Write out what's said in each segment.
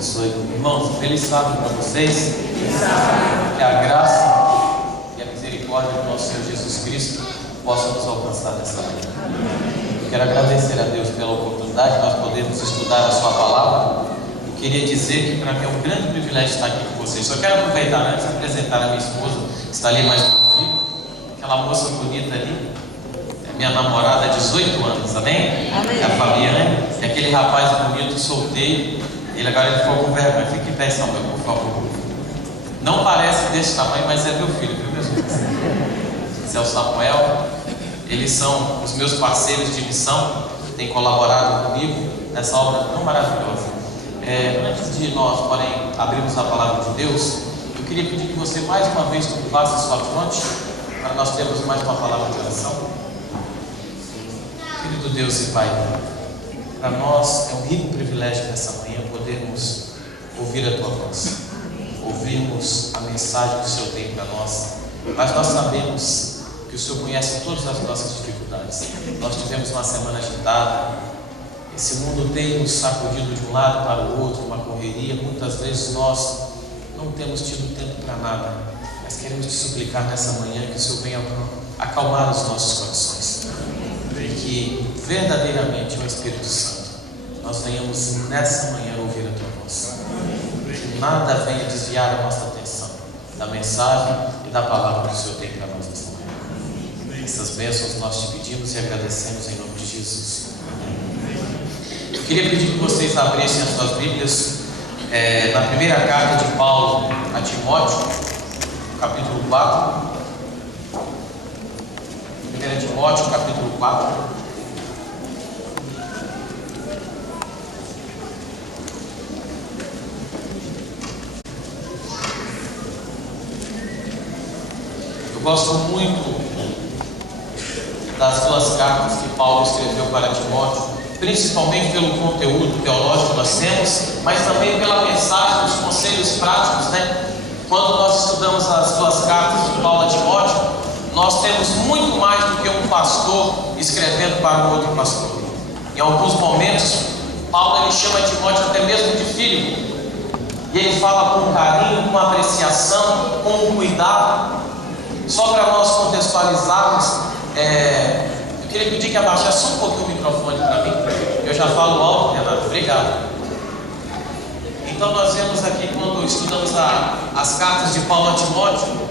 abençoe. Irmãos, feliz sábado para vocês. Que a graça e a misericórdia do nosso Senhor Jesus Cristo possam nos alcançar nessa manhã. Quero agradecer a Deus pela oportunidade de nós podermos estudar a sua palavra. Eu queria dizer que para mim é um grande privilégio estar aqui com vocês. Só quero aproveitar antes de apresentar a minha esposa, que está ali mais no filho, aquela moça bonita ali, é minha namorada há 18 anos, amém? Amém. É a Fabiana, e aquele rapaz bonito, solteiro, ele agora ficou com vergonha. Fique em pé, Samuel, por favor. Não parece desse tamanho, mas é meu filho, viu, meus filhos? Esse é o Samuel. Eles são os meus parceiros de missão, têm colaborado comigo nessa obra tão maravilhosa. Antes de nós, porém, abrirmos a palavra de Deus, eu queria pedir que você mais uma vez curvasse a sua fronte, para nós termos mais uma palavra de oração. Querido Deus e Pai, para nós é um rico privilégio nessa manhã podermos ouvir a Tua voz, ouvirmos a mensagem que o Senhor tem para nós, mas nós sabemos que o Senhor conhece todas as nossas dificuldades. Nós tivemos uma semana agitada, esse mundo tem nos sacudido de um lado para o outro, uma correria. Muitas vezes nós não temos tido tempo para nada, mas queremos te suplicar nessa manhã que o Senhor venha acalmar os nossos corações, e que verdadeiramente o Espírito Santo nós venhamos nessa manhã ouvir a Tua voz, que nada venha desviar a nossa atenção da mensagem e da palavra que o Senhor tem para nós nessa manhã. Essas bênçãos nós te pedimos e agradecemos em nome de Jesus. Eu queria pedir que vocês abrissem as suas Bíblias na primeira carta de Paulo a Timóteo, capítulo 4. 1 Timóteo, capítulo 4. Eu gosto muito das duas cartas que Paulo escreveu para Timóteo, principalmente pelo conteúdo teológico que nós temos, mas também pela mensagem, os conselhos práticos, né? Quando nós estudamos as duas cartas de Paulo a Timóteo, nós temos muito mais do que um pastor escrevendo para um outro pastor. Em alguns momentos, Paulo ele chama Timóteo até mesmo de filho, e ele fala com carinho, com apreciação, com cuidado. Só para nós contextualizarmos, eu queria pedir que abaixasse só um pouquinho o microfone para mim. Eu já falo alto, Renato, obrigado. Então nós vemos aqui, quando estudamos as cartas de Paulo a Timóteo,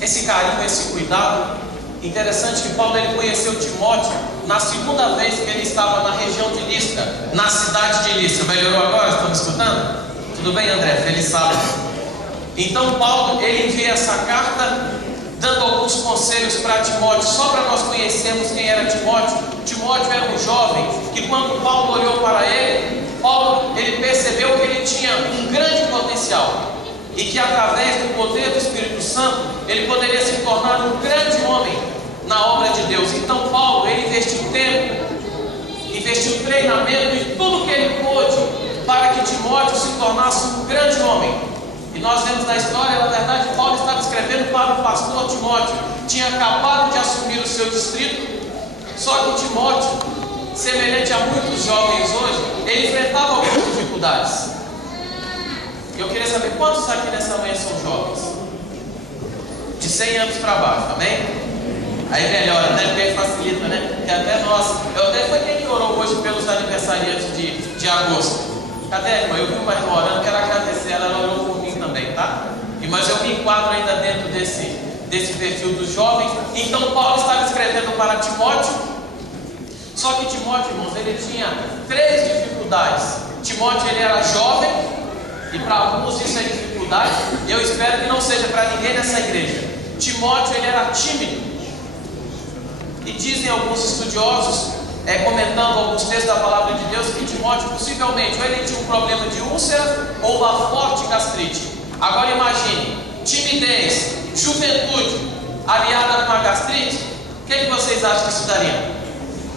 esse carinho, esse cuidado. Interessante que Paulo ele conheceu Timóteo na segunda vez que ele estava na região de Listra, na cidade de Listra. Melhorou agora? Estão me escutando? Tudo bem, André? Feliz sábado. Então Paulo ele envia essa carta dando alguns conselhos para Timóteo, só para nós conhecermos quem era Timóteo. Timóteo era um jovem que, quando Paulo olhou para ele, Paulo ele percebeu que ele tinha um grande potencial e que, através do poder do Espírito Santo, ele poderia se tornar um grande homem na obra de Deus. Então Paulo ele investiu tempo, investiu treinamento e tudo que ele pôde para que Timóteo se tornasse um grande homem. E nós vemos na história, na verdade, Paulo estava escrevendo para o pastor Timóteo, tinha acabado de assumir o seu distrito. Só que Timóteo, semelhante a muitos jovens hoje, ele enfrentava algumas dificuldades. Eu queria saber quantos aqui nessa manhã são jovens? De 100 anos para baixo, amém? Aí melhora, né? Porque aí facilita, né? Porque até nós, eu até foi quem que orou hoje pelos aniversariantes de agosto. Cadê a irmã? Eu vi uma irmã orando, quero agradecer, ela orou por mim também, tá? Mas eu me enquadro ainda dentro desse perfil dos jovens. Então Paulo estava escrevendo para Timóteo, só que Timóteo, irmãos, ele tinha 3 dificuldades. Timóteo ele era jovem, e para alguns isso é dificuldade, e eu espero que não seja para ninguém nessa igreja. Timóteo ele era tímido, e dizem alguns estudiosos, comentando alguns textos da palavra de Deus, que Timóteo possivelmente ou ele tinha um problema de úlcera ou uma forte gastrite. Agora imagine, timidez, juventude aliada com a gastrite, o que vocês acham que isso daria?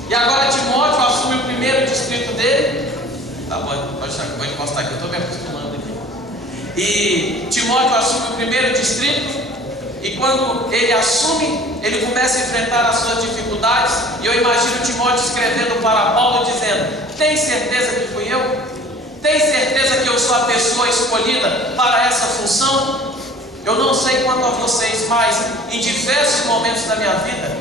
E agora Timóteo assume o primeiro distrito dele. Tá bom, pode deixar, vou encostar aqui, eu estou me acostumando aqui. E Timóteo assume o primeiro distrito. E quando ele assume, ele começa a enfrentar as suas dificuldades. E eu imagino Timóteo escrevendo para Paulo dizendo: tem certeza que fui eu? Tem certeza que eu sou sou a pessoa escolhida para essa função? Eu não sei quanto a vocês, mas em diversos momentos da minha vida,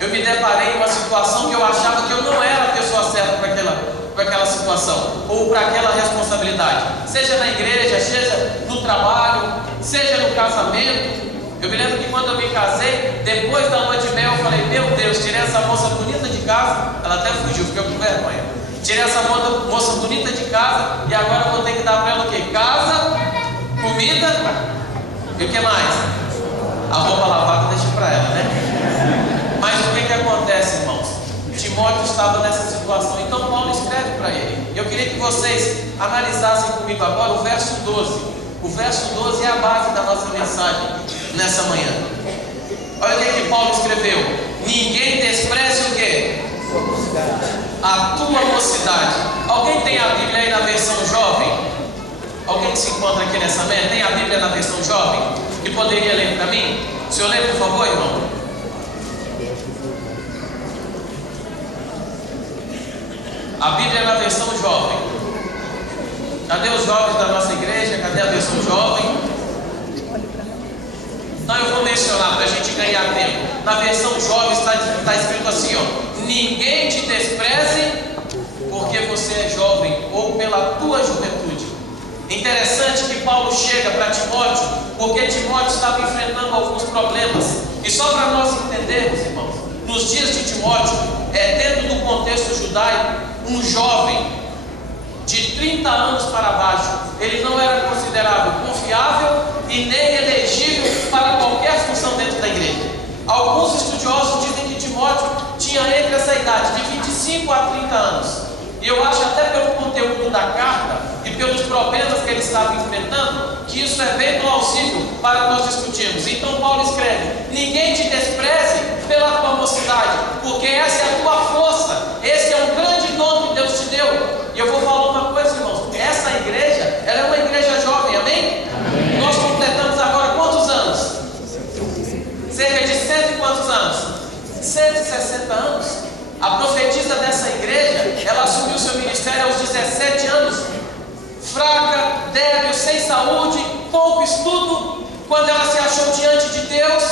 eu me deparei em uma situação que eu achava que eu não era a pessoa certa para aquela situação, ou para aquela responsabilidade, seja na igreja, seja no trabalho, seja no casamento. Eu me lembro que quando eu me casei, depois da lua de mel, eu falei: meu Deus, tirei essa moça bonita de casa. Ela até fugiu, ficou com vergonha. Tirei essa moça bonita de casa, e agora eu vou ter que dar para ela o quê? Casa, comida e o que mais? A roupa lavada deixa para ela, né? Mas o que acontece, irmãos? Timóteo estava nessa situação, então Paulo escreve para ele. Eu queria que vocês analisassem comigo agora o verso 12. O verso 12 é a base da nossa mensagem nessa manhã. Olha o que Paulo escreveu: ninguém despreze o quê? A tua mocidade. Alguém tem a Bíblia aí na versão jovem? Alguém que se encontra aqui nessa mesa tem a Bíblia na versão jovem? Que poderia ler para mim? O senhor lê, por favor, irmão? A Bíblia é na versão jovem. Cadê os jovens da nossa igreja? Cadê a versão jovem? Então eu vou mencionar para a gente ganhar tempo. Na versão jovem está escrito assim, ó: ninguém te despreze porque você é jovem, ou pela tua juventude. Interessante que Paulo chega para Timóteo, porque Timóteo estava enfrentando alguns problemas. E só para nós entendermos, irmãos, nos dias de Timóteo, dentro do contexto judaico, um jovem de 30 anos para baixo, ele não era considerado confiável e nem elegível para qualquer função dentro da igreja. Alguns estudiosos dizem que Timóteo tinha entre essa idade de 25 a 30 anos. E eu acho, até pelo conteúdo da carta e pelos problemas que ele estava enfrentando, que isso é bem plausível para nós discutirmos. Então Paulo escreve: ninguém te despreze pela tua mocidade, porque essa é a tua força, esse é um grande dom que Deus te deu. E eu vou falar uma coisa, irmãos: essa igreja, ela é uma igreja jovem, amém? Amém. Nós completamos agora quantos anos? Cerca de 100 e quantos anos? 160 anos. A profetisa dessa igreja, ela assumiu seu ministério aos 17 anos, fraca, débil, sem saúde, pouco estudo. Quando ela se achou diante de Deus,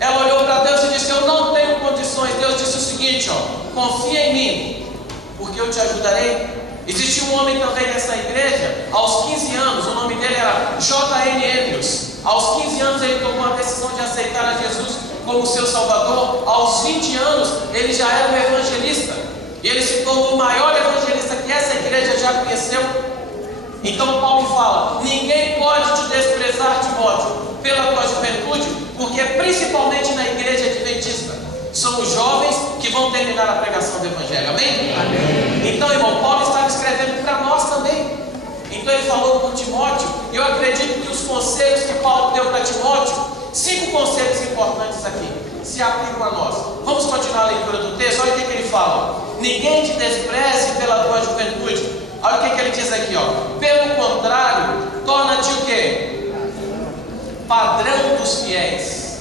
ela olhou para Deus e disse: eu não tenho condições. Deus disse o seguinte, ó: confia em mim, porque eu te ajudarei. Existia um homem também nessa igreja, aos 15 anos, o nome dele era J.N. Andrews. Aos 15 anos ele tomou a decisão de aceitar a Jesus como seu Salvador. Aos 20 anos ele já era um evangelista, e ele se tornou o maior evangelista que essa igreja já conheceu. Então Paulo fala: ninguém pode te desprezar, Timóteo, pela tua juventude, porque principalmente na igreja adventista são os jovens que vão terminar a pregação do evangelho, amém? Amém. Então, irmão, Paulo estava escrevendo para nós também. Então ele falou com Timóteo, e eu acredito que os conselhos que Paulo deu para Timóteo, 5 conselhos importantes aqui, se aplicam a nós. Vamos continuar a leitura do texto. Olha o que ele fala: ninguém te despreze pela tua juventude. Olha o que ele diz aqui, ó: pelo contrário, torna-te o quê? Padrão dos fiéis.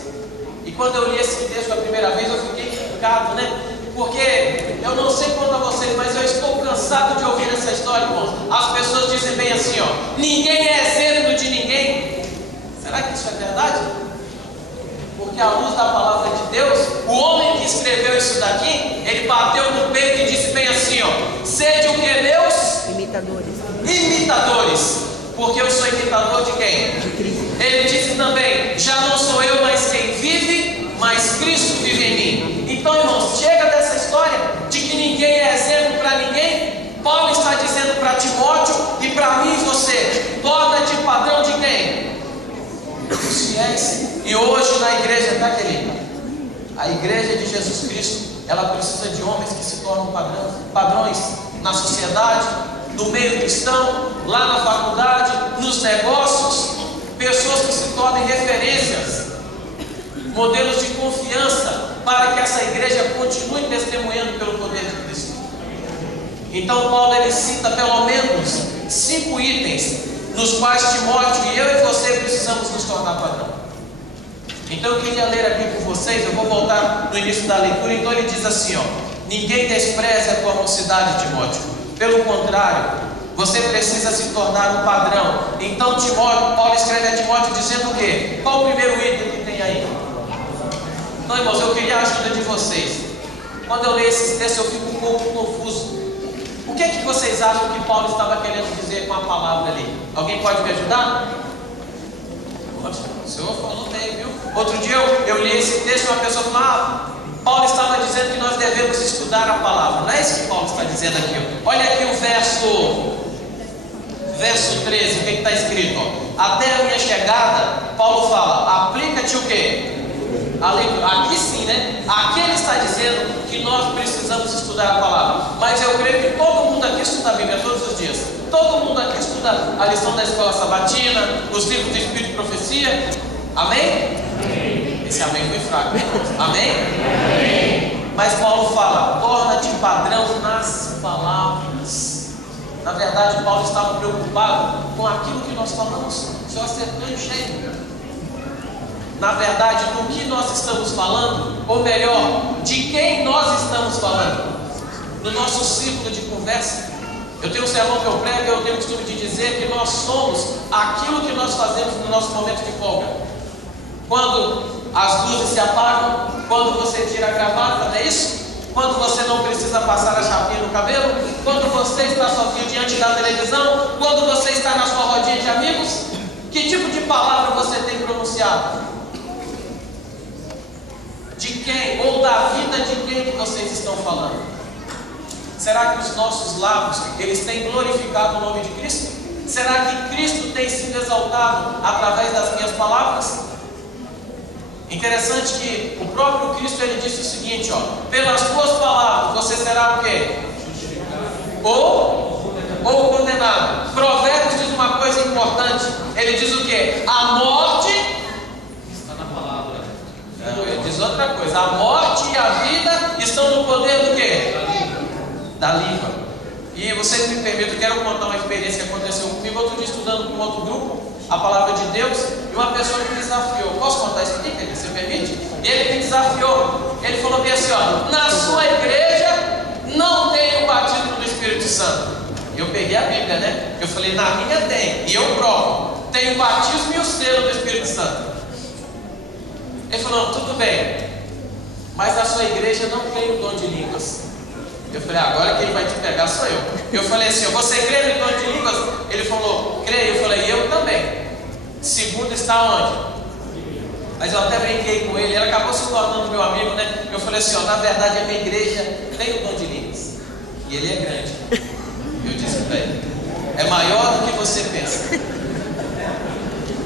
E quando eu li esse texto a primeira vez, eu fiquei implicado, né? Porque eu não sei quanto a vocês, mas eu estou cansado de ouvir essa história, irmãos. As pessoas dizem bem assim, ó: ninguém é exemplo de ninguém. Será que isso é verdade? Porque à luz da palavra de Deus, o homem que escreveu isso daqui, ele bateu no peito e disse bem assim, ó: sede o que, meus? Imitadores. Imitadores. Porque eu sou imitador de quem? De Cristo. Ele disse também: já não sou eu, mas quem vive, mas Cristo vive em mim. Então, irmãos, chega dessa história de que ninguém é exemplo para ninguém. Paulo está dizendo para Timóteo e para mim e você: torna-te padrão de quem? Dos fiéis. E hoje na igreja, tá, querido? A igreja de Jesus Cristo, ela precisa de homens que se tornam padrões na sociedade, no meio cristão, lá na faculdade, nos negócios. Pessoas que se tornem referências, modelos de confiança, para que essa igreja continue testemunhando pelo poder de Cristo. Então Paulo, ele cita pelo menos 5 itens nos quais Timóteo e eu e você precisamos nos tornar padrão. Então eu queria ler aqui com vocês. Eu vou voltar no início da leitura. Então ele diz assim, ó: ninguém despreze a tua mocidade, Timóteo. Pelo contrário, Você precisa se tornar um padrão. Então Paulo escreve a Timóteo dizendo o quê? Qual o primeiro item que tem aí? Não, irmãos, eu queria a ajuda de vocês. Quando eu leio esses textos eu fico um pouco confuso. O que é que vocês acham que Paulo estava querendo dizer com a palavra ali? Alguém pode me ajudar? O senhor falou bem, viu? Outro dia eu li esse texto e uma pessoa falou: Paulo estava dizendo que nós devemos estudar a palavra. Não é isso que Paulo está dizendo aqui. Olha aqui o verso 13, o que está escrito? Até a minha chegada, Paulo fala: aplica-te o quê? A leitura. Aqui sim, né? Aqui ele está dizendo que nós precisamos estudar a palavra. Mas eu creio que todo mundo aqui estuda a Bíblia todos os dias. Todo mundo aqui estuda a lição da escola sabatina, os livros do Espírito de Profecia. Amém? Amém. Esse amém foi fraco, hein? Amém? Amém. Mas Paulo fala: torna-te padrão nas palavras. Na verdade, Paulo estava preocupado com aquilo que nós falamos. O senhor acertou em cheio. Na verdade, do que nós estamos falando, ou melhor, de quem nós estamos falando, no nosso círculo de conversa. Eu tenho um sermão que eu prego e eu tenho o costume de dizer que nós somos aquilo que nós fazemos no nosso momento de folga. Quando as luzes se apagam, quando você tira a gravata, não é isso? Quando você não precisa passar a chapinha no cabelo, quando você está sozinho diante da televisão, quando você está na sua rodinha de amigos, que tipo de palavra você tem pronunciado? De quem, ou da vida de quem que vocês estão falando? Será que os nossos lábios, eles têm glorificado o nome de Cristo? Será que Cristo tem sido exaltado através das minhas palavras? Interessante que o próprio Cristo, ele disse o seguinte, pelas tuas palavras você será o quê? Ou condenado. Provérbios diz uma coisa importante. Ele diz o quê? A morte diz outra coisa. A morte e a vida estão no poder do quê? Da língua. E vocês me permitem, eu quero contar uma experiência que aconteceu comigo. Outro dia estudando com outro grupo a palavra de Deus, e uma pessoa me desafiou. Posso contar isso aqui, Felipe? Você permite? Ele me desafiou. Ele falou bem assim, na sua igreja não tem o batismo do Espírito Santo. E eu peguei a Bíblia, né? Eu falei, na minha tem, e eu provo. Tem o batismo e o selo do Espírito Santo. Ele falou, tudo bem, mas na sua igreja não tem o dom de línguas. Eu falei, agora quem vai te pegar sou eu. Eu falei assim, você crê no dom de línguas? Ele falou, creio. Eu falei, eu também. Segundo está onde? Mas eu até brinquei com ele, ele acabou se tornando meu amigo, né? Eu falei assim, na verdade a minha igreja tem o dom de línguas. E ele é grande. Eu disse para ele, é maior do que você pensa.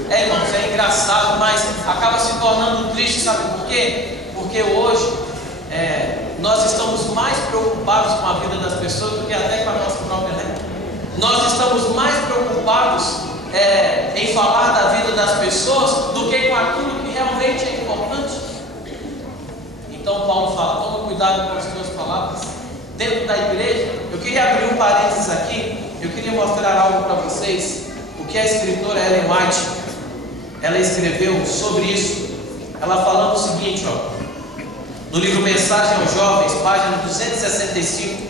Irmãos, é engraçado, mas acaba se tornando triste, sabe por quê? Porque hoje nós estamos mais preocupados com a vida das pessoas do que até com a nossa própria, né? Nós estamos mais preocupados em falar da vida das pessoas do que com aquilo que realmente é importante. Então Paulo fala, toma cuidado com as suas palavras. Dentro da igreja, eu queria abrir um parênteses aqui, eu queria mostrar algo para vocês, o que a escritora Ellen White, ela escreveu sobre isso. Ela falando o seguinte, no livro Mensagem aos Jovens, página 265,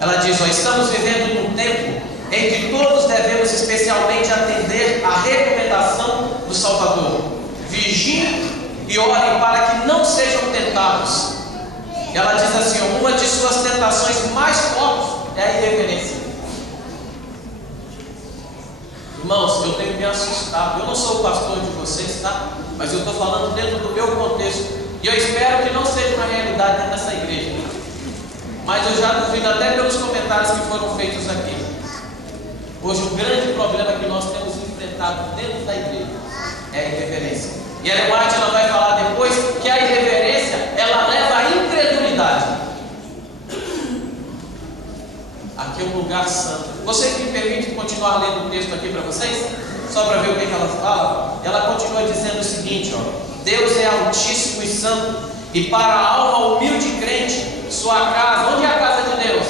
ela diz, estamos vivendo num tempo em que todos devemos especialmente atender à recomendação do Salvador. Vigiem e orem para que não sejam tentados. Ela diz assim, uma de suas tentações mais fortes é a irreverência. Irmãos, eu tenho me assustado. Eu não sou o pastor de vocês, tá? Mas eu estou falando dentro do meu contexto. E eu espero que não seja uma realidade dentro dessa igreja. Mas eu já duvido até pelos comentários que foram feitos aqui. Hoje o grande problema que nós temos enfrentado dentro da igreja é a irreverência. E a Ellen White, ela vai falar depois que a irreverência, ela leva à incredulidade. Aqui é um lugar santo. Você me permite continuar lendo o texto aqui para vocês? Só para ver o que ela fala. Ela continua dizendo o seguinte, Deus é altíssimo e santo, e para a alma humilde e crente, sua casa, onde é a casa de Deus?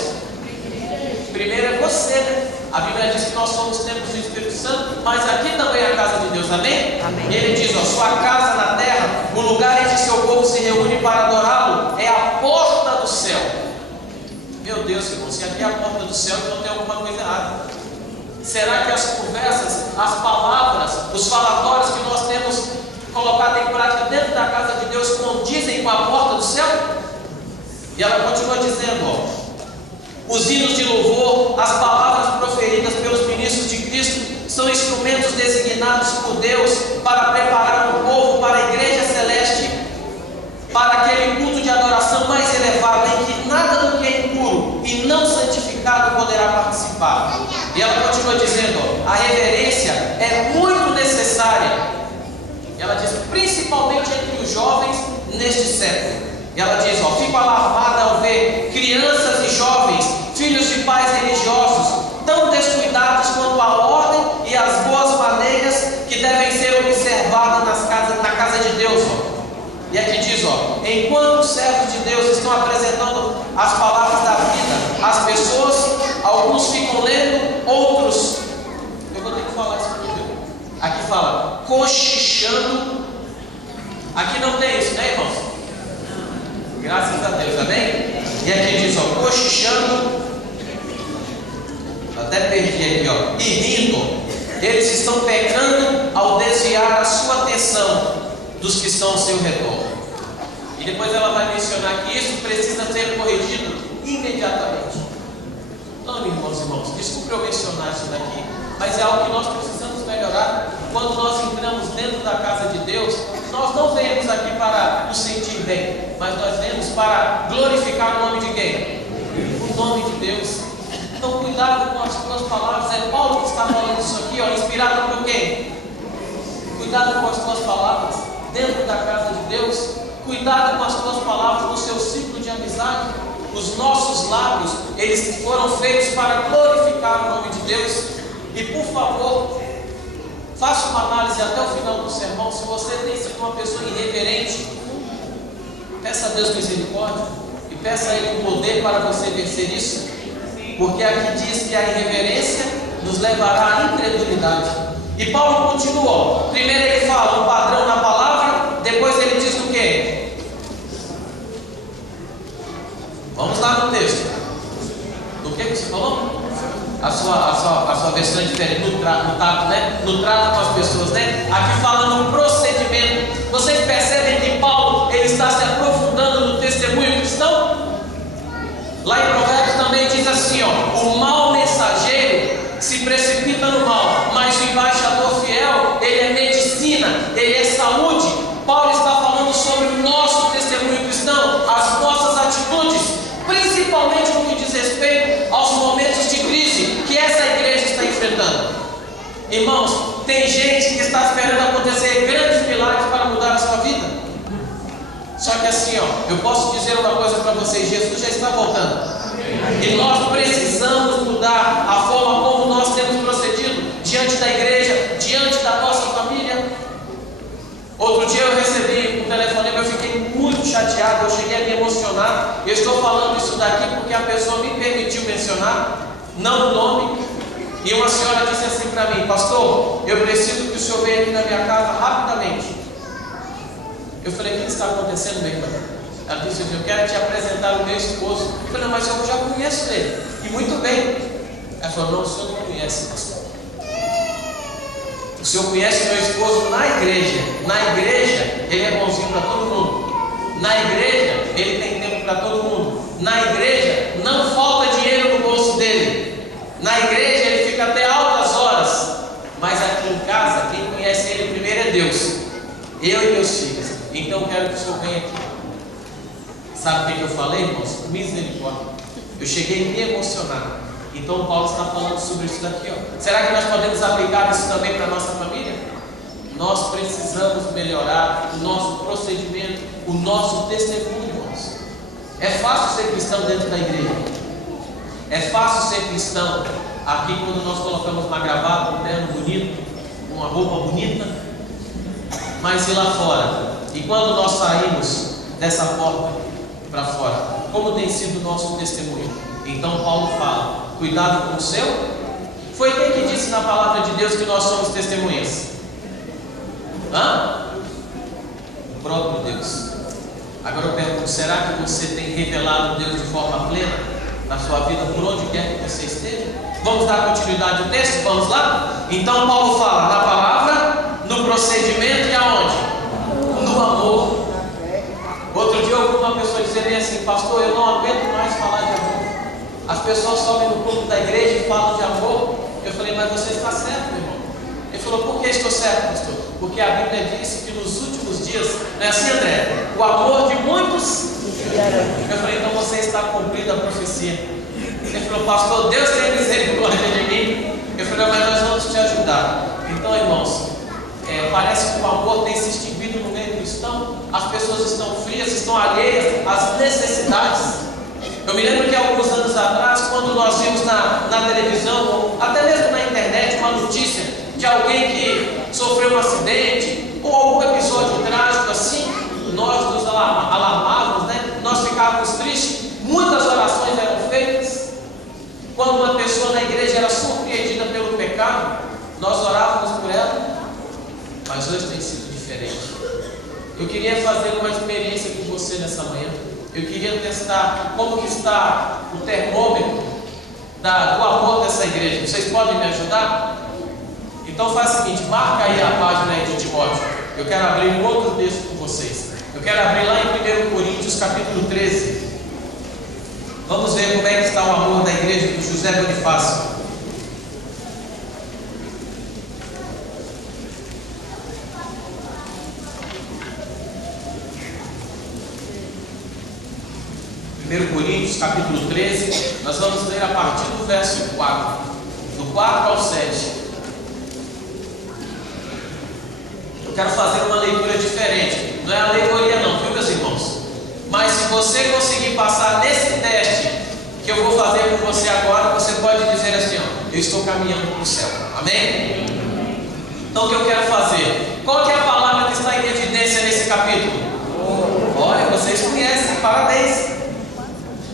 Primeiro é você, né? A Bíblia diz que nós somos templos do Espírito Santo, mas aqui também é a casa de Deus, amém? Amém. E ele diz, sua casa na terra, o lugar em que seu povo se reúne para adorá-lo, é a porta do céu. Meu Deus, irmão, se aqui é a porta do céu, então tem alguma coisa errada. Será que as conversas, as palavras, os falatórios que nós temos colocado em prática dentro da casa de Deus condizem com a porta do céu? E ela continua dizendo, os hinos de louvor, as palavras proferidas pelos ministros de Cristo são instrumentos designados por Deus para preparar o povo para a igreja celeste, para aquele culto de adoração mais elevado, em que nada do que é impuro e não santificado poderá participar. E ela continua dizendo, a reverência é muito necessária. Ela diz, principalmente entre os jovens neste século. E ela diz, fico alarmada ao ver crianças e jovens, filhos de pais religiosos, tão descuidados quanto a ordem e as boas maneiras que devem ser observadas na casa de Deus. E aqui diz, enquanto os servos de Deus estão apresentando as palavras da vida, as pessoas, alguns ficam lendo, outros, eu vou ter que falar isso aqui, viu? Aqui fala, cochichando. Aqui não tem isso, né, irmãos? Graças a Deus, amém? E aqui diz, cochichando, até perdi aqui, e rindo. Eles estão pecando ao desviar a sua atenção dos que estão ao seu redor. E depois ela vai mencionar que isso precisa ser corrigido imediatamente. Não, irmãos e irmãos, desculpe eu mencionar isso daqui, mas é algo que nós precisamos melhorar. Quando nós entramos dentro da casa de Deus, nós não viemos aqui para nos sentir bem, mas nós viemos para glorificar o nome de quem? O nome de Deus. Então cuidado com as tuas palavras. É Paulo que está falando isso aqui, inspirado por quem? Cuidado com as tuas palavras dentro da casa de Deus. Cuidado com as tuas palavras no seu ciclo de amizade. Os nossos lábios, eles foram feitos para glorificar o nome de Deus. E por favor, faça uma análise até o final do sermão. Se você tem sido uma pessoa irreverente, peça a Deus misericórdia e peça a Ele o poder para você vencer isso. Porque aqui diz que a irreverência nos levará à incredulidade. E Paulo continua. Primeiro ele fala um padrão na palavra, depois ele diz o quê? Vamos lá no texto. Do que você falou? A sua versão é diferente, no trato, né? No trato com as pessoas, né? Aqui fala no procedimento. Vocês percebem que Paulo ele está se aprofundando no testemunho cristão? Lá em Provérbios também diz assim, o mau mensageiro se precipita no mal, mas o embaixador fiel, ele é medicina, ele é saúde. Paulo está falando sobre o nosso testemunho cristão, as nossas atitudes, principalmente no que diz respeito aos momentos de crise que essa igreja está enfrentando. Irmãos, tem gente que está esperando acontecer grandes milagres para mudar a sua vida. Só que assim, eu posso dizer uma coisa para vocês, Jesus já está voltando. E nós precisamos mudar a forma como nós temos procedido diante da igreja, diante da nossa família. Outro dia eu recebi um telefonema, eu fiquei muito chateado, eu cheguei a me emocionar. Eu estou falando isso daqui porque a pessoa me permitiu mencionar, não o nome. E uma senhora disse assim para mim, pastor, eu preciso que o senhor venha aqui na minha casa rapidamente. Eu falei, o que está acontecendo, meu irmão? Ela disse, eu quero te apresentar o meu esposo. Eu falei, mas eu já conheço ele. E muito bem. Ela falou, não, o senhor não conhece, pastor. O senhor conhece meu esposo na igreja. Na igreja, ele é bonzinho para todo mundo. Na igreja, ele tem tempo para todo mundo. Na igreja, não falta dinheiro no bolso dele. Na igreja, ele fica até altas horas. Mas aqui em casa, quem conhece ele primeiro é Deus. Eu e meus filhos. Então eu quero que o senhor venha aqui. Sabe o que eu falei, irmãos? Misericórdia. Eu cheguei a me emocionar. Então Paulo está falando sobre isso daqui. Será que nós podemos aplicar isso também para a nossa família? Nós precisamos melhorar o nosso procedimento, o nosso testemunho, irmãos. É fácil ser cristão dentro da igreja. É fácil ser cristão aqui quando nós colocamos uma gravata, um terno bonito, uma roupa bonita. Mas e lá fora? E quando nós saímos dessa porta para fora, como tem sido o nosso testemunho? Então Paulo fala, cuidado com o seu. Foi quem que disse na palavra de Deus que nós somos testemunhas? O próprio Deus. Agora eu pergunto, será que você tem revelado Deus de forma plena na sua vida, por onde quer que você esteja? Vamos dar continuidade ao texto? Vamos lá? Então Paulo fala na palavra, no procedimento e aonde? No amor. Outro dia eu ouvi uma pessoa dizer assim: pastor, eu não aguento mais falar de amor. As pessoas sobem no culto da igreja e falam de amor. Eu falei: mas você está certo, meu irmão. Ele falou: por que estou certo, pastor? Porque a Bíblia disse que nos últimos dias, não é assim, André? O amor de muitos. Eu falei: então você está cumprindo a profecia. Ele falou: pastor, Deus tem misericórdia de mim. Eu falei: mas nós vamos te ajudar. Então, irmãos, parece que o amor tem se extinguido no meio cristão. As pessoas estão frias, estão alheias às necessidades. Eu me lembro que alguns anos atrás, quando nós vimos na televisão, ou até mesmo na internet, uma notícia de alguém que sofreu um acidente ou algum episódio trágico assim, nós nos alarmávamos, né? Nós ficávamos tristes. Muitas orações eram feitas. Quando uma pessoa na igreja era surpreendida pelo pecado, nós orávamos por ela. Mas hoje tem sido diferente. Eu queria fazer uma experiência com você nessa manhã. Eu queria testar como que está o termômetro do amor dessa igreja. Vocês podem me ajudar? Então faz o seguinte, marca aí a página aí de Timóteo. Eu quero abrir um outro texto com vocês. Eu quero abrir lá em 1 Coríntios capítulo 13. Vamos ver como é que está o amor da igreja do José Bonifácio. Coríntios capítulo 13, nós vamos ler a partir do verso 4, do 4 ao 7. Eu quero fazer uma leitura diferente, não é alegoria não, viu meus irmãos? Mas se você conseguir passar nesse teste que eu vou fazer com você agora, você pode dizer assim, ó, eu estou caminhando para o céu, amém? Então o que eu quero fazer? Qual que é a palavra que está em evidência nesse capítulo? Olha, vocês conhecem, parabéns.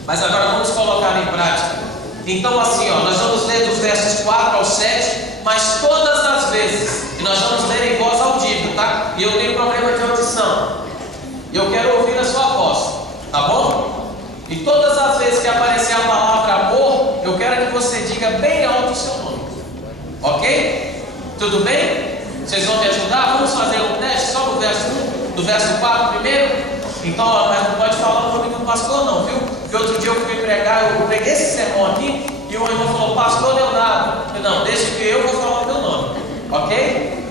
Mas agora vamos colocar em prática. Então assim, ó, nós vamos ler dos versos 4 ao 7, mas todas as vezes, e nós vamos ler em voz audível, tá? E eu tenho problema de audição, eu quero ouvir a sua voz, tá bom? E todas as vezes que aparecer a palavra amor, eu quero que você diga bem alto o seu nome, ok? Tudo bem? Vocês vão me ajudar? Vamos fazer um teste só no verso 1, do verso 4 primeiro? Então, ó, mas não pode falar o nome do pastor não, viu? Porque outro dia eu fui pregar, eu preguei esse sermão aqui, e o irmão falou, pastor Leonardo. Eu falei, não, deixa que eu vou falar o meu nome, ok?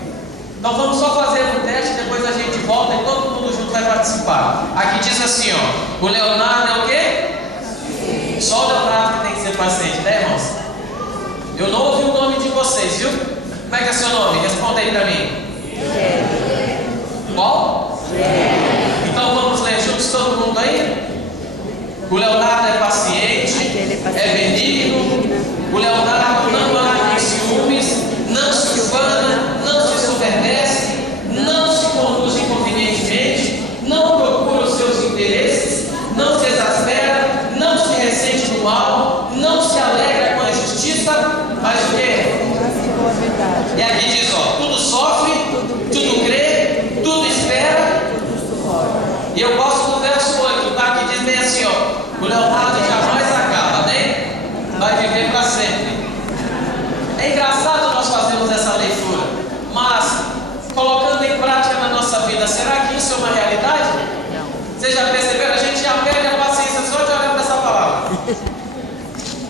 Então vamos só fazer um teste, depois a gente volta e todo mundo junto vai participar. Aqui diz assim, ó, o Leonardo é o quê? Só o Leonardo que tem que ser paciente, né, irmãos? Eu não ouvi o nome de vocês, viu? Como é que é seu nome? Responda aí pra mim. Qual? Então vamos ler juntos todo mundo aí? O Leonardo é paciente, é benigno. O Leonardo não age em ciúmes, não se ufana, não se subverte, não se conduz inconvenientemente, não procura os seus interesses, não se exaspera, não se ressente do mal, não se alegra com a justiça, mas o quê? E aqui diz, ó, tudo sofre, tudo crê, tudo espera. E eu gosto do verso 8, tá? Que diz bem assim, ó, o Leonardo jamais acaba, né? Vai viver para sempre. É engraçado nós fazermos essa leitura, mas colocando em prática na nossa vida, será que isso é uma realidade? Vocês já perceberam? A gente já perde a paciência só de olhar para essa palavra.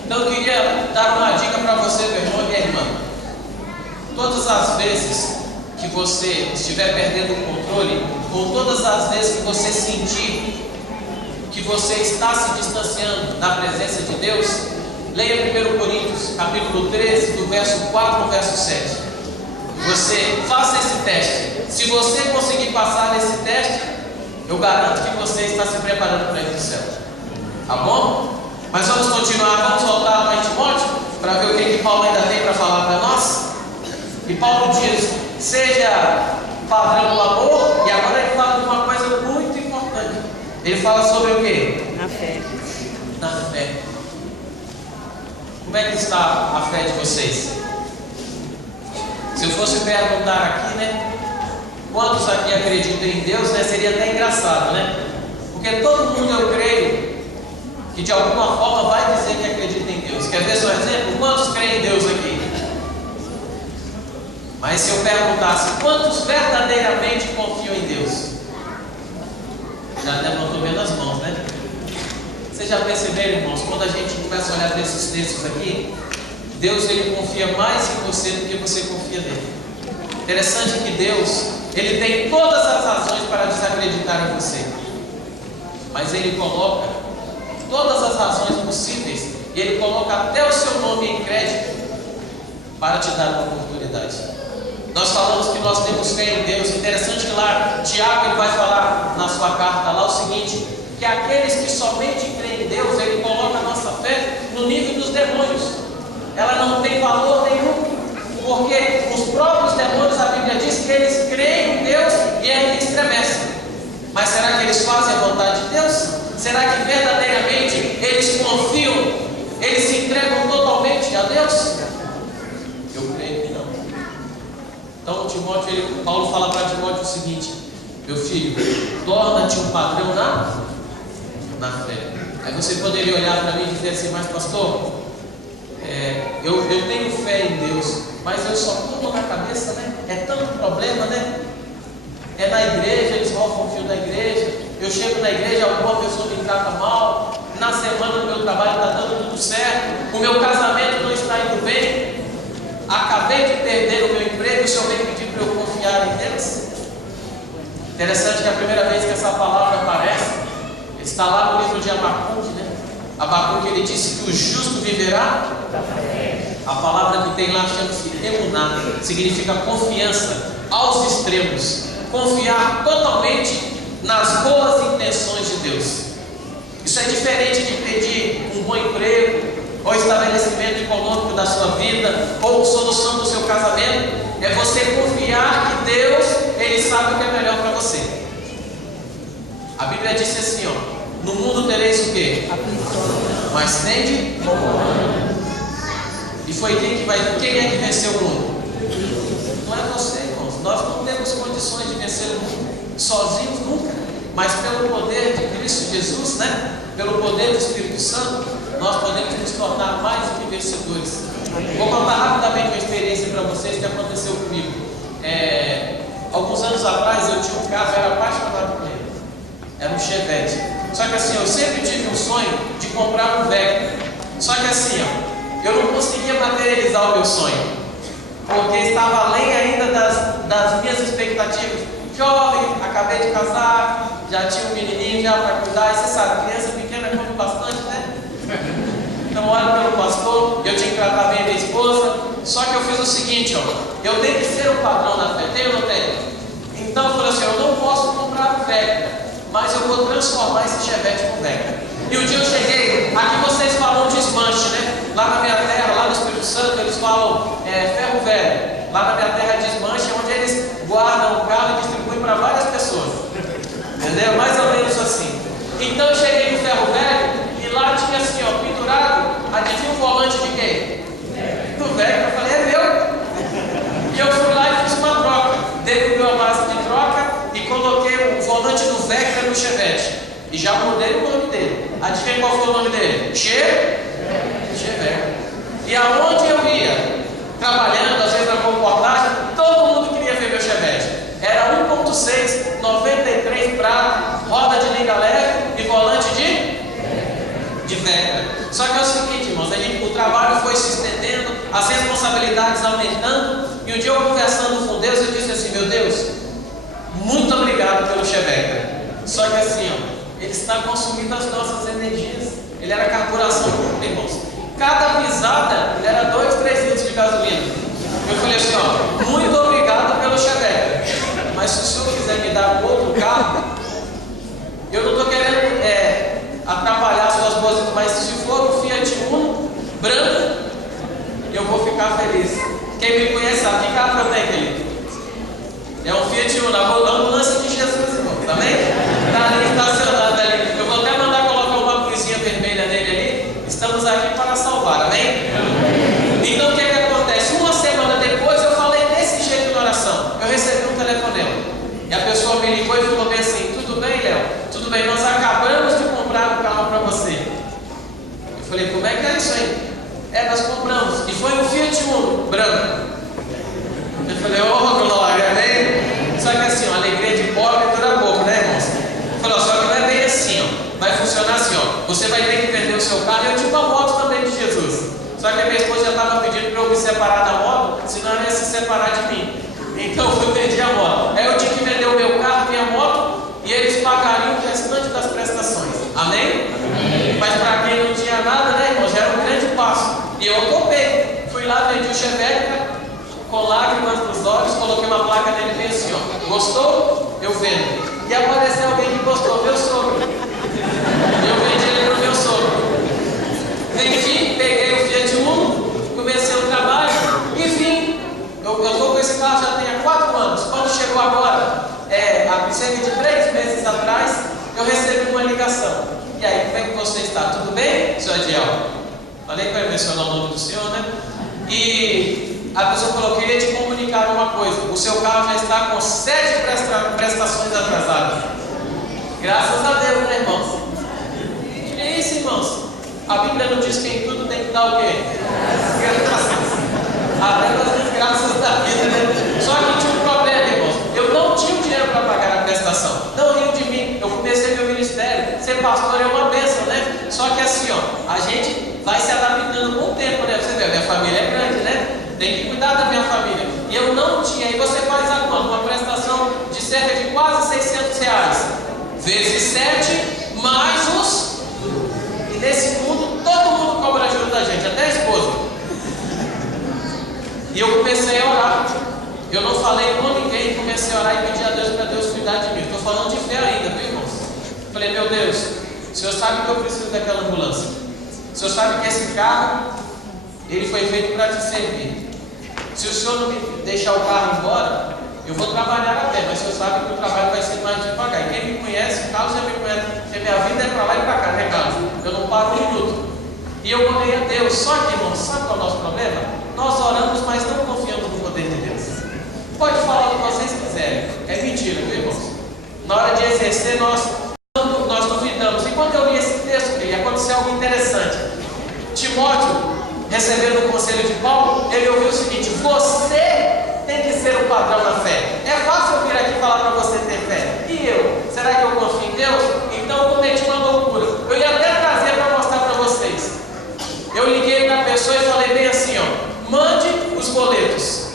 Então eu queria dar uma dica para você, meu irmão e minha irmã. Todas as vezes que você estiver perdendo o controle, ou todas as vezes que você sentir que você está se distanciando da presença de Deus, leia 1 Coríntios, capítulo 13, do verso 4 ao verso 7. Você faça esse teste. Se você conseguir passar nesse teste, eu garanto que você está se preparando para ir para o céu. Tá bom? Mas vamos continuar, vamos voltar lá em Timóteo, para ver o que Paulo ainda tem para falar para nós. E Paulo diz, seja padrão do amor, e agora ele fala de uma coisa muito importante. Ele fala sobre o quê? Na fé. Na fé. Como é que está a fé de vocês? Se eu fosse perguntar aqui, né? Quantos aqui acreditam em Deus, né? Seria até engraçado, né? Porque todo mundo, eu creio, que de alguma forma vai dizer que acredita em Deus. Deus. Quer ver só um exemplo? Quantos creem em Deus aqui? Mas se eu perguntasse, quantos verdadeiramente confiam em Deus? Já levantou menos as mãos, né? Vocês já perceberam, irmãos, quando a gente começa a olhar para esses textos aqui, Deus ele confia mais em você do que você confia nele. Interessante que Deus, ele tem todas as razões para desacreditar em você, mas ele coloca todas as razões possíveis e ele coloca até o seu nome em crédito para te dar uma oportunidade. Nós falamos que nós temos fé em Deus. Interessante que lá Tiago ele vai falar na sua carta lá o seguinte, que aqueles que somente creem em Deus, ele coloca a nossa fé no nível dos demônios. Ela não tem valor nenhum, porque os próprios demônios, a Bíblia diz que eles creem em Deus e ainda estremecem. Mas será que eles fazem a vontade de Deus? Será que verdadeiramente eles confiam, eles se entregam totalmente a Deus? Eu creio que não. Então Timóteo, Paulo fala para Timóteo o seguinte: meu filho, torna-te um padrão na fé. Aí você poderia olhar para mim e dizer assim, mas pastor, eu tenho fé em Deus, mas eu só tomo na cabeça, né? É tanto problema, né? É na igreja, eles roubam o fio da igreja. Eu chego na igreja, alguma pessoa me trata mal. Na semana do meu trabalho está dando tudo certo. O meu casamento não está indo bem. Acabei de perder o meu emprego. O Senhor veio pedir para eu confiar em Deus. Interessante que a primeira vez que essa palavra aparece, está lá no livro de Abacuque, né? Abacuque ele disse que o justo viverá. A palavra que tem lá chama-se emuná, significa confiança aos extremos, confiar totalmente nas boas intenções de Deus. Isso é diferente de pedir um bom emprego, ou estabelecimento econômico da sua vida, ou solução do seu casamento. É você confiar que Deus, ele sabe o que é melhor para você. A Bíblia disse assim, ó: no mundo tereis o quê? Mas tende bom ânimo. E foi quem é que venceu o mundo? Não é você, irmãos. Nós não temos condições de vencer o mundo sozinhos nunca, mas pelo poder de Cristo Jesus, né? Pelo poder do Espírito Santo, nós podemos nos tornar mais do que vencedores. Vou contar rapidamente uma experiência para vocês que aconteceu comigo. Alguns anos atrás eu tinha um carro, eu era apaixonado por ele. Era um Chevette. Só que assim, eu sempre tive um sonho de comprar um Vectra. Só que assim, ó, eu não conseguia materializar o meu sonho, porque estava além ainda das minhas expectativas. Jovem, acabei de casar, já tinha um menininho já para cuidar. E você sabe, criança pequena come bastante, né? Então olha pelo pastor, eu tinha que tratar bem a minha esposa. Só que eu fiz o seguinte, ó, eu tenho que ser um padrão na fé, tenho ou não tenho? Então eu falei assim, eu não posso comprar um Vectra, mas eu vou transformar esse Chevette com Vectra. E um dia eu cheguei, aqui vocês falam desmanche, né? Lá na minha terra, lá no Espírito Santo, eles falam ferro velho. Lá na minha terra desmanche é onde eles guardam o carro e distribuem para várias pessoas. Entendeu? Mais ou menos assim. Então eu cheguei no ferro velho e lá tinha assim, ó, pendurado, adivinha o volante de quem? Do velho. Eu falei, é meu. E eu fui lá e fiz uma troca. Dei o meu abraço de troca e coloquei o volante do Vectra no Chevette. E já mudei o nome dele. Adivinha qual foi o nome dele? Chevette. E aonde eu ia, trabalhando, às vezes na comportagem, todo mundo queria ver meu Chevette. Era 1.6, 93 prata, roda de liga leve e volante de Vectra. Só que é o seguinte, irmãos, o trabalho foi se estendendo, as responsabilidades aumentando, e um dia eu conversando com Deus, eu disse assim, meu Deus, muito obrigado pelo Chevette. Só que assim, ó, ele está consumindo as nossas energias. Ele era carburação pura, irmãos. Cada pisada, ele era 2, 3 litros de gasolina. Eu falei assim, ó, muito obrigado pelo Chevette, mas se o senhor quiser me dar outro carro, eu não estou querendo atrapalhar as suas boas, mas se for um Fiat Uno branco, eu vou ficar feliz. Quem me conhece sabe que carro eu tenho, querido? É um Fiat Uno, a ambulância de Jesus, irmão, tá bem? Está ali estacionado ali. Eu vou até mandar colocar uma cruzinha vermelha nele ali. Estamos aqui para salvar, amém? Então o que acontece? Uma semana depois eu falei desse jeito na oração. Eu recebi um telefonema e a pessoa me ligou e falou bem assim, tudo bem, Léo? Tudo bem, nós acabamos de comprar um carro para você. Eu falei, como é que é isso aí? seu carro, eu tive uma moto também de Jesus. Só que a minha esposa já estava pedindo para eu me separar da moto, senão ela ia se separar de mim. Então eu vendi a moto. Aí eu tinha que vender o meu carro, minha moto, e eles pagariam o restante das prestações. Amém? Amém. Mas para quem não tinha nada, né, irmão, já era um grande passo. E eu topei. Fui lá, vendi o Chevette, com lágrimas nos olhos, coloquei uma placa nele bem assim, ó. Gostou? Eu vendo. E apareceu alguém que gostou, meu sogro. Eu vendi ele para o meu sogro. Vendi, peguei o Fiat Uno, comecei o trabalho e vim. Eu estou com esse carro já tem há 4 anos. Quando chegou agora, há cerca de 3 meses atrás, eu recebi uma ligação. E aí, como é que você está? Tudo bem, senhor Adiel? Falei que vai mencionar o nome do senhor, né? E a pessoa falou: queria te comunicar uma coisa. O seu carro já está com 7 prestações atrasadas. Graças a Deus, né, irmãos? Que é isso, irmãos? A Bíblia não diz que em tudo tem que dar o quê? Graças. Até das desgraças da vida, né? Só que tinha um problema, irmãos. Eu não tinha o dinheiro para pagar a prestação. Não riam de mim. Eu comecei meu ministério. Ser pastor é uma bênção, né? Só que assim, ó, a gente vai se adaptando com o tempo, né? Você vê, a minha família é grande, né? Tem que cuidar da minha família. E eu não tinha. Aí você faz a conta, uma prestação de cerca de quase R$600. Vezes 7, mais os... E nesse mundo, todo mundo cobra ajuda da gente, até a esposa. E eu comecei a orar. Eu não falei com ninguém, comecei a orar e pedir a Deus para Deus cuidar de mim. Estou falando de fé ainda, viu, irmãos? Falei: meu Deus, o Senhor sabe que eu preciso daquela ambulância. O Senhor sabe que esse carro, ele foi feito para te servir. Se o Senhor não me deixar o carro embora, eu vou trabalhar a pé, mas o Senhor sabe que o trabalho vai ser mais devagar. E quem me conhece, o Carlos já me conhece, porque minha vida é para lá e para cá, né, Carlos? Eu não paro um minuto. E eu orei a Deus. Só que, irmãos, sabe qual é o nosso problema? Nós oramos, mas não confiamos no poder de Deus. Pode falar o que vocês quiserem. É mentira, viu, irmãos? Na hora de exercer, nós duvidamos. E quando eu li esse texto, aconteceu algo interessante. Timóteo, recebendo o conselho de Paulo, ele ouviu o seguinte: você tem que ser um padrão na fé. É fácil eu vir aqui falar para você ter fé. E eu? Será que eu confio em Deus? Então eu cometi uma loucura. Eu ia até trazer para mostrar para vocês. Eu liguei para a pessoa e falei bem assim, ó: mande os boletos.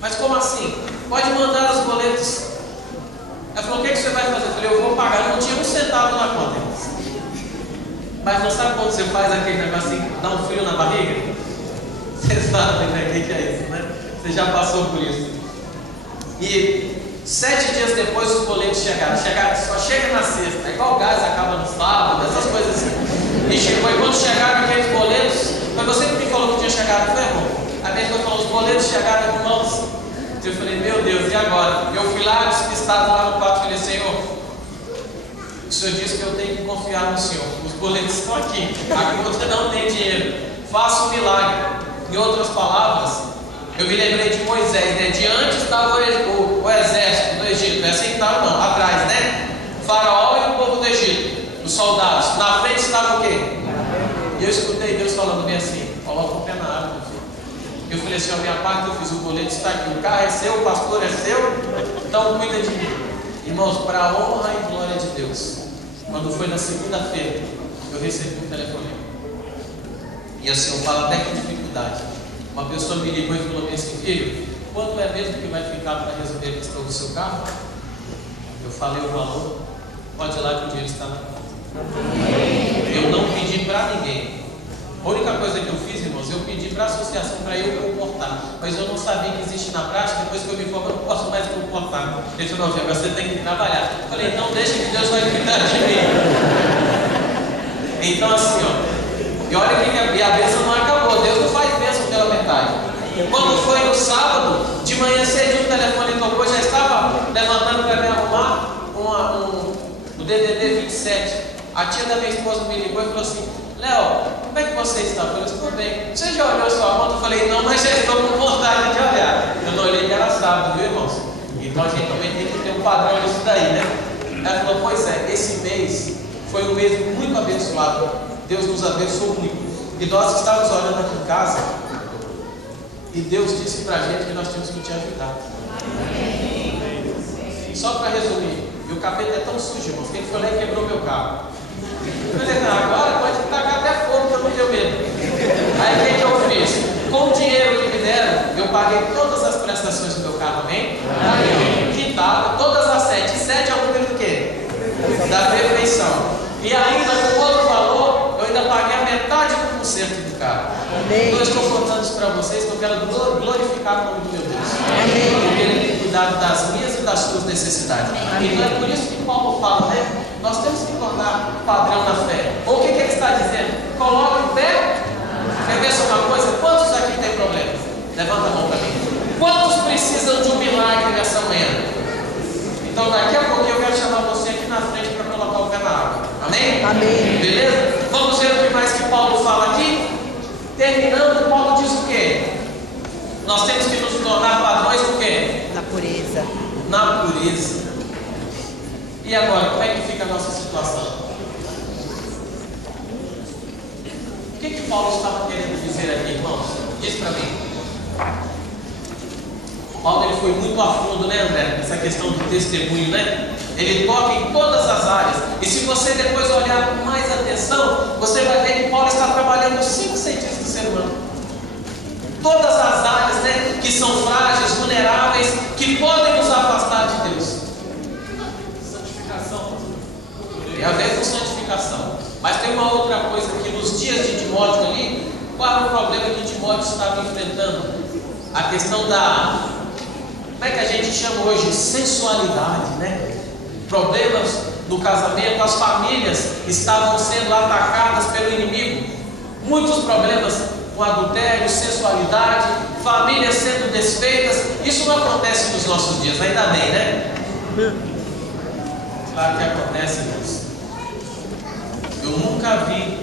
Mas como assim? Pode mandar os boletos. Ela falou: o que você vai fazer? Eu falei: eu vou pagar. Não tinha um centavo na conta. Mas não sabe quando você faz aquele negócio assim, dá um frio na barriga? Você sabe, né? O que é isso, né? Você já passou por isso. E 7 dias depois os boletos chegaram. Só chega na sexta. É igual o gás, acaba no sábado, essas coisas assim. E chegou. E quando chegaram aqueles boletos, foi você que me falou que tinha chegado, foi, irmão? A minha irmã falou: os boletos chegaram, irmãos. Eu falei: meu Deus, e agora? Eu fui lá, despistado lá no quarto, falei: Senhor, o Senhor disse que eu tenho que confiar no Senhor. Os boletos estão aqui. A conta não tem dinheiro. Faça um milagre. Em outras palavras, eu me lembrei de Moisés, né? De antes estava o exército do Egito. Não é assim que estava, não. Atrás, né? Faraó e o povo do Egito. Os soldados. Na frente estava o quê? E eu escutei Deus falando bem assim: coloca o pé na água, meu filho. Eu falei assim: a minha parte eu fiz, o boleto está aqui. O carro é seu, o pastor é seu. Então cuida de mim. Irmãos, para a honra e glória de Deus, quando foi na segunda-feira, eu recebi um telefonema. E assim, eu falo até com dificuldade. Uma pessoa me ligou e falou assim: filho, quanto é mesmo que vai ficar para resolver a questão do seu carro? Eu falei o valor. Pode ir lá que o dinheiro está na conta. Eu não pedi para ninguém. A única coisa que eu fiz, irmãos, eu pedi para a associação para eu comportar. Mas eu não sabia que existe na prática. Depois que eu me formo, eu não posso mais comportar. Ele falou: não, você tem que trabalhar. Eu falei: então deixa que Deus vai cuidar de mim. Então assim, ó. E olha que a bênção não acabou. Deus não faz bênção pela metade. Quando foi no sábado, de manhã cedo, o telefone tocou, já estava levantando para me arrumar o DDD 27. A tia da minha esposa me ligou e falou assim: Léo, como é que você está? Eu falei: estou bem. Você já olhou sua conta? Eu falei: não, mas já estou com vontade de olhar. Eu não olhei que era sábado, viu, irmãos? Então a gente também tem que ter um padrão disso daí, né? Ela falou: pois é, esse mês foi um mês muito abençoado. Deus nos abençoou muito. E nós estávamos orando aqui em casa, e Deus disse pra gente que nós tínhamos que te ajudar. Só para resumir, e o capeta é tão sujo, irmãos, que ele foi lá e quebrou meu carro. Eu falei, não, agora pode tacar até fogo que eu não tenho medo. Aí o que eu fiz? Com o dinheiro que me deram, eu paguei todas as prestações do meu carro, amém? Amém. Quintada, todas as 7. 7 é o número do quê? Da perfeição. E ainda com outro valor, eu ainda paguei a metade do conserto do carro. Amém. Então eu estou contando isso para vocês, que eu quero glorificar o nome do meu Deus. Amém. Porque Ele tem cuidado das minhas e das suas necessidades. Amém. Então é por isso que Paulo fala, né? Nós temos que tornar padrão na fé. Ou o que ele está dizendo? Coloque o pé. Quer ver só uma coisa? Quantos aqui tem problemas? Levanta a mão para mim. Quantos precisam de um milagre nessa manhã? Então daqui a pouquinho eu quero chamar você aqui na frente para colocar o pé na água. Amém? Amém. Beleza? Vamos ver o que mais que Paulo fala aqui. Terminando, Paulo diz o quê? Nós temos que nos tornar padrões do quê? Na pureza. Na pureza. E agora, como é que fica a nossa situação? O que Paulo estava querendo dizer aqui, irmãos? Diz para mim. Paulo ele foi muito a fundo, né, André? Essa questão do testemunho, né? Ele toca em todas as áreas. E se você depois olhar com mais atenção, você vai ver que Paulo está trabalhando os 5 sentidos do ser humano. Todas as áreas, né, que são frágeis, vulneráveis, que podem nos afastar de Deus. Santificação. Tem a ver com santificação. Mas tem uma outra coisa que nos dias de Timóteo ali, qual era o problema que Timóteo estava enfrentando? A questão da, como é que a gente chama hoje? Sensualidade, né? Problemas no casamento, as famílias estavam sendo atacadas pelo inimigo. Muitos problemas com adultério, sensualidade, famílias sendo desfeitas. Isso não acontece nos nossos dias, ainda bem, né? Claro que acontece, irmãos. Eu nunca vi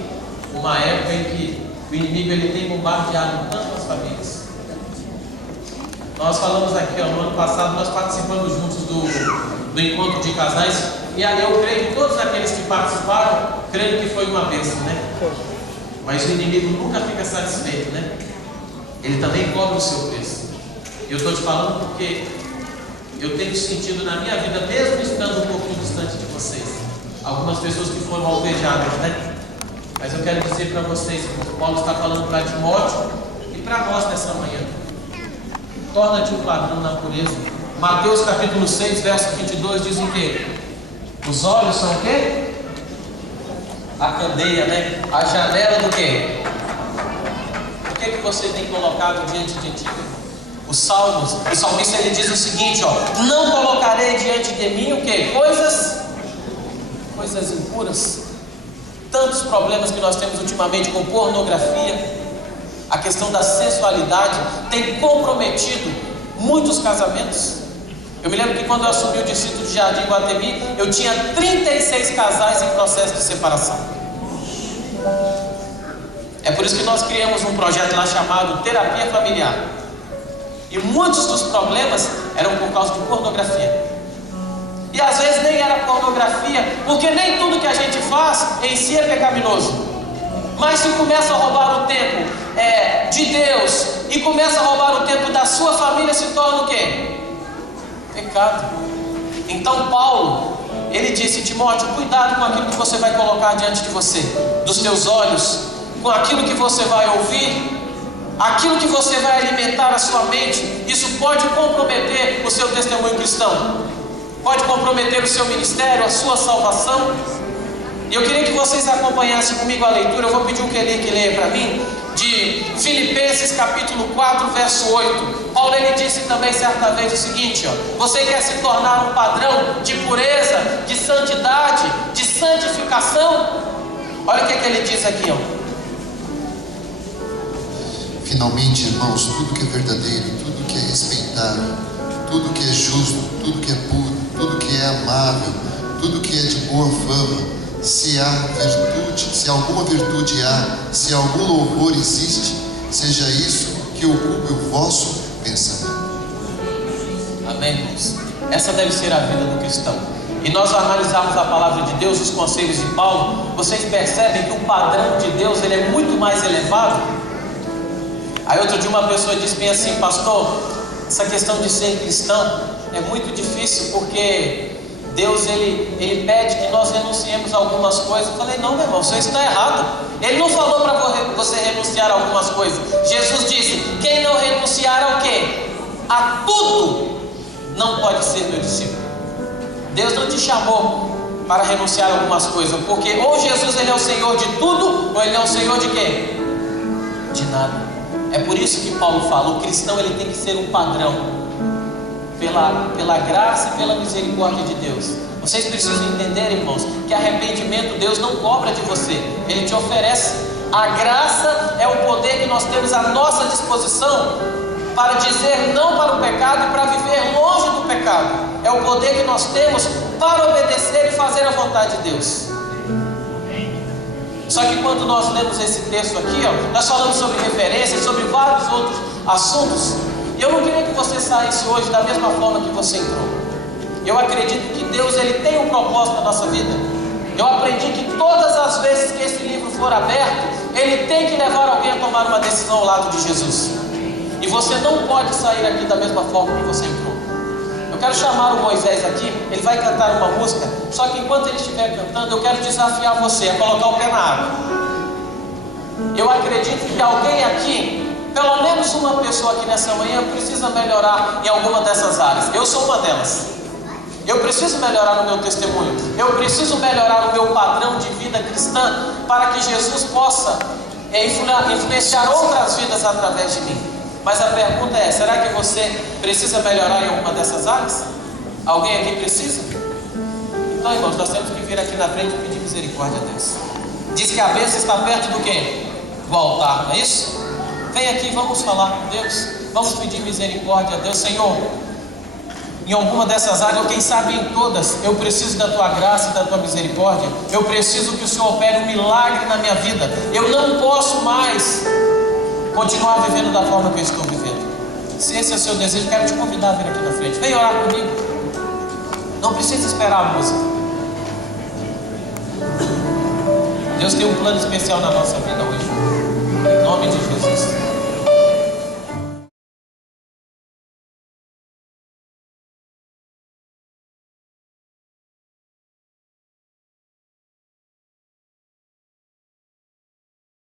uma época em que o inimigo ele tem bombardeado tanto as famílias. Nós falamos aqui, ó, no ano passado nós participamos juntos do encontro de casais, e aí eu creio que todos aqueles que participaram, creio que foi uma bênção, né? Mas o inimigo nunca fica satisfeito, né? Ele também cobra o seu preço. E eu estou te falando porque eu tenho sentido na minha vida, mesmo estando um pouco distante de vocês, algumas pessoas que foram alvejadas, né? Mas eu quero dizer para vocês, como Paulo está falando para Timóteo e para nós nessa manhã: torna-te um padrão na pureza. Mateus capítulo 6, verso 22 diz o quê? Os olhos são o quê? A candeia, né? A janela do quê? O que você tem colocado diante de ti? Os salmos, o salmista ele diz o seguinte, ó: não colocarei diante de mim o quê? Coisas impuras. Tantos problemas que nós temos ultimamente com pornografia, a questão da sensualidade tem comprometido muitos casamentos. Eu me lembro que quando eu assumi o distrito de Jardim Guatemi, eu tinha 36 casais em processo de separação. É por isso que nós criamos um projeto lá chamado Terapia Familiar. E muitos dos problemas eram por causa de pornografia. E às vezes nem era pornografia, porque nem tudo que a gente faz em si é pecaminoso. Mas se começa a roubar o tempo de Deus e começa a roubar o tempo da sua família, se torna o quê? Pecado. Então Paulo, ele disse: Timóteo, cuidado com aquilo que você vai colocar diante de você, dos teus olhos, com aquilo que você vai ouvir, aquilo que você vai alimentar a sua mente. Isso pode comprometer o seu testemunho cristão, pode comprometer o seu ministério, a sua salvação. E eu queria que vocês acompanhassem comigo a leitura. Eu vou pedir o Kelly que leia para mim, de Filipenses capítulo 4, verso 8. Paulo ele disse também certa vez o seguinte, ó: você quer se tornar um padrão de pureza, de santidade, de santificação? Olha o que ele diz aqui, ó: finalmente, irmãos, tudo que é verdadeiro, tudo que é respeitável, tudo que é justo, tudo que é puro, tudo que é amável, tudo que é de boa fama, se há virtude, se alguma virtude há, se algum louvor existe, seja isso que ocupe o vosso pensamento. Amém, irmãos? Essa deve ser a vida do cristão. E nós analisarmos a palavra de Deus, os conselhos de Paulo, vocês percebem que o padrão de Deus ele é muito mais elevado. Aí outro dia uma pessoa disse bem assim: pastor, essa questão de ser cristão é muito difícil, porque Deus ele pede que nós renunciemos a algumas coisas. Eu falei, não, meu irmão, isso está errado. Ele não falou para você renunciar a algumas coisas. Jesus disse: quem não renunciar ao quê? A tudo, não pode ser meu discípulo. Deus não te chamou para renunciar a algumas coisas, porque ou Jesus ele é o Senhor de tudo, ou ele é o Senhor de quê? De nada. É por isso que Paulo fala, o cristão ele tem que ser um padrão pela graça e pela misericórdia de Deus. Vocês precisam entender, irmãos, que arrependimento Deus não cobra de você, Ele te oferece. A graça é o poder que nós temos à nossa disposição para dizer não para o pecado e para viver longe do pecado. É o poder que nós temos para obedecer e fazer a vontade de Deus. Só que quando nós lemos esse texto aqui, nós falamos sobre referências, sobre vários outros assuntos. E eu não queria que você saísse hoje da mesma forma que você entrou. Eu acredito que Deus ele tem um propósito na nossa vida. Eu aprendi que todas as vezes que esse livro for aberto, ele tem que levar alguém a tomar uma decisão ao lado de Jesus. E você não pode sair aqui da mesma forma que você entrou. Eu quero chamar o Moisés aqui, ele vai cantar uma música. Só que enquanto ele estiver cantando, eu quero desafiar você a colocar o pé na água. Eu acredito que alguém aqui, pelo menos uma pessoa aqui nessa manhã, precisa melhorar em alguma dessas áreas. Eu sou uma delas. Eu preciso melhorar no meu testemunho. Eu preciso melhorar o meu padrão de vida cristã, para que Jesus possa influenciar outras vidas através de mim. Mas a pergunta é, será que você precisa melhorar em alguma dessas áreas? Alguém aqui precisa? Então, irmãos, nós temos que vir aqui na frente e pedir misericórdia a Deus. Diz que a bênção está perto do quê? Do altar, não é isso? Vem aqui, vamos falar com Deus. Vamos pedir misericórdia a Deus. Senhor, em alguma dessas áreas, ou quem sabe em todas, eu preciso da Tua graça e da Tua misericórdia. Eu preciso que o Senhor opere um milagre na minha vida. Eu não posso mais continuar vivendo da forma que eu estou vivendo. Se esse é o seu desejo, quero te convidar a vir aqui na frente. Vem orar comigo. Não precisa esperar a música. Deus tem um plano especial na nossa vida hoje. Em nome de Jesus.